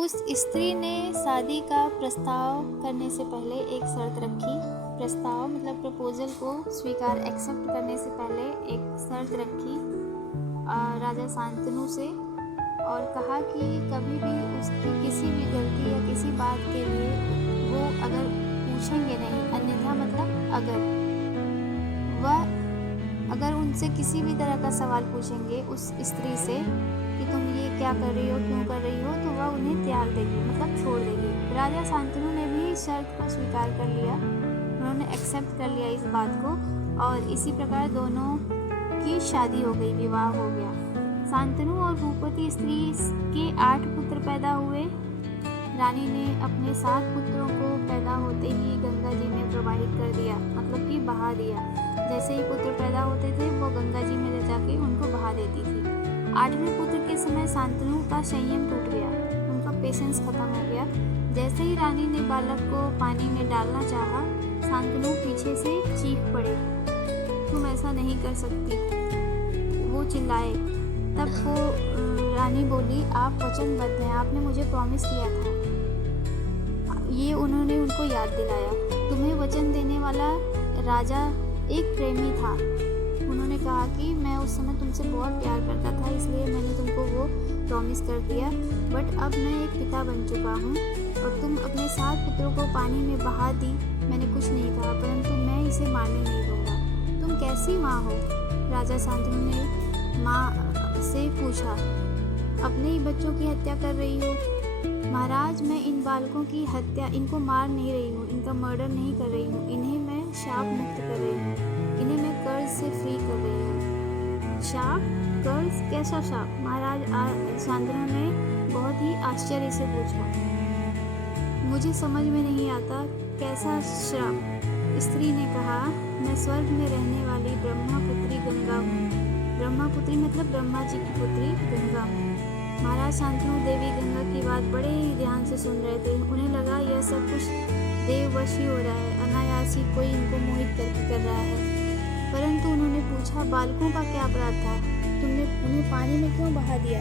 उस स्त्री ने शादी का प्रस्ताव करने से पहले एक शर्त रखी। प्रस्ताव मतलब प्रपोजल को स्वीकार एक्सेप्ट करने से पहले एक शर्त रखी राजा शांतनु से, और कहा कि कभी भी उसकी किसी भी गलती या किसी बात के लिए वो अगर पूछेंगे नहीं, अन्यथा मतलब अगर उनसे किसी भी तरह का सवाल पूछेंगे उस स्त्री से कि तुम ये क्या कर रही हो, क्यों कर रही हो, तो वह उन्हें त्याग देगी, मतलब छोड़ देगी। राजा शांतनु ने भी इस शर्त को स्वीकार कर लिया, उन्होंने एक्सेप्ट कर लिया इस बात को, और इसी प्रकार दोनों की शादी हो गई, विवाह हो गया। शांतनु और भूपति स्त्री के 8 पुत्र पैदा हुए। रानी ने अपने 7 पुत्रों को पैदा होते ही गंगा जी में प्रवाहित कर दिया, मतलब कि बहा दिया। जैसे ही पुत्र पैदा होते थे वो गंगा जी में ले जाके उनको बहा देती थी। 8वें पुत्र के समय शांतनु का संयम टूट गया, उनका पेशेंस खत्म हो गया। जैसे ही रानी ने बालक को पानी में डालना चाहा, शांतनु पीछे से चीख पड़े, तुम ऐसा नहीं कर सकती, वो चिल्लाए। तब वो रानी बोली, आप वचनबद्ध हैं, आपने मुझे प्रॉमिस किया था। ये उन्होंने उनको याद दिलाया। तुम्हें वचन देने वाला राजा एक प्रेमी था। उन्होंने कहा कि मैं उस समय तुमसे बहुत प्यार करता था, इसलिए मैंने तुमको वो प्रॉमिस कर दिया, बट अब मैं एक पिता बन चुका हूँ और तुम अपने 7 पुत्रों को पानी में बहा दी। मैंने कुछ नहीं कहा, परंतु मैं इसे मारने नहीं दूंगा। तुम कैसी माँ हो? राजा शांतनु ने माँ से पूछा, अपने ही बच्चों की हत्या कर रही हो? महाराज, मैं इन बालकों की हत्या, इनको मार नहीं रही हूँ, इनका मर्डर नहीं कर रही हूँ, इन्हें मैं शाप मुक्त कर रही हूँ, इन्हें मैं कर्ज से फ्री कर रही हूँ। शाप? कर्ज? कैसा शाप? महाराज शांतनु ने बहुत ही आश्चर्य से पूछा। मुझे समझ में नहीं आता, कैसा श्राप? स्त्री ने कहा, मैं स्वर्ग में रहने वाली ब्रह्मापुत्री गंगा हूँ। ब्रह्मापुत्री मतलब ब्रह्मा जी की पुत्री गंगा हूँ। महाराज शांतनु देवी गंगा की बात बड़े ही ध्यान से सुन रहे थे। उन्हें लगा यह सब कुछ देववशी हो रहा है, अनायास ही कोई इनको मोहित करके कर रहा है। परंतु उन्होंने पूछा, बालकों का क्या अपराध था? तुमने उन्हें पानी में क्यों बहा दिया?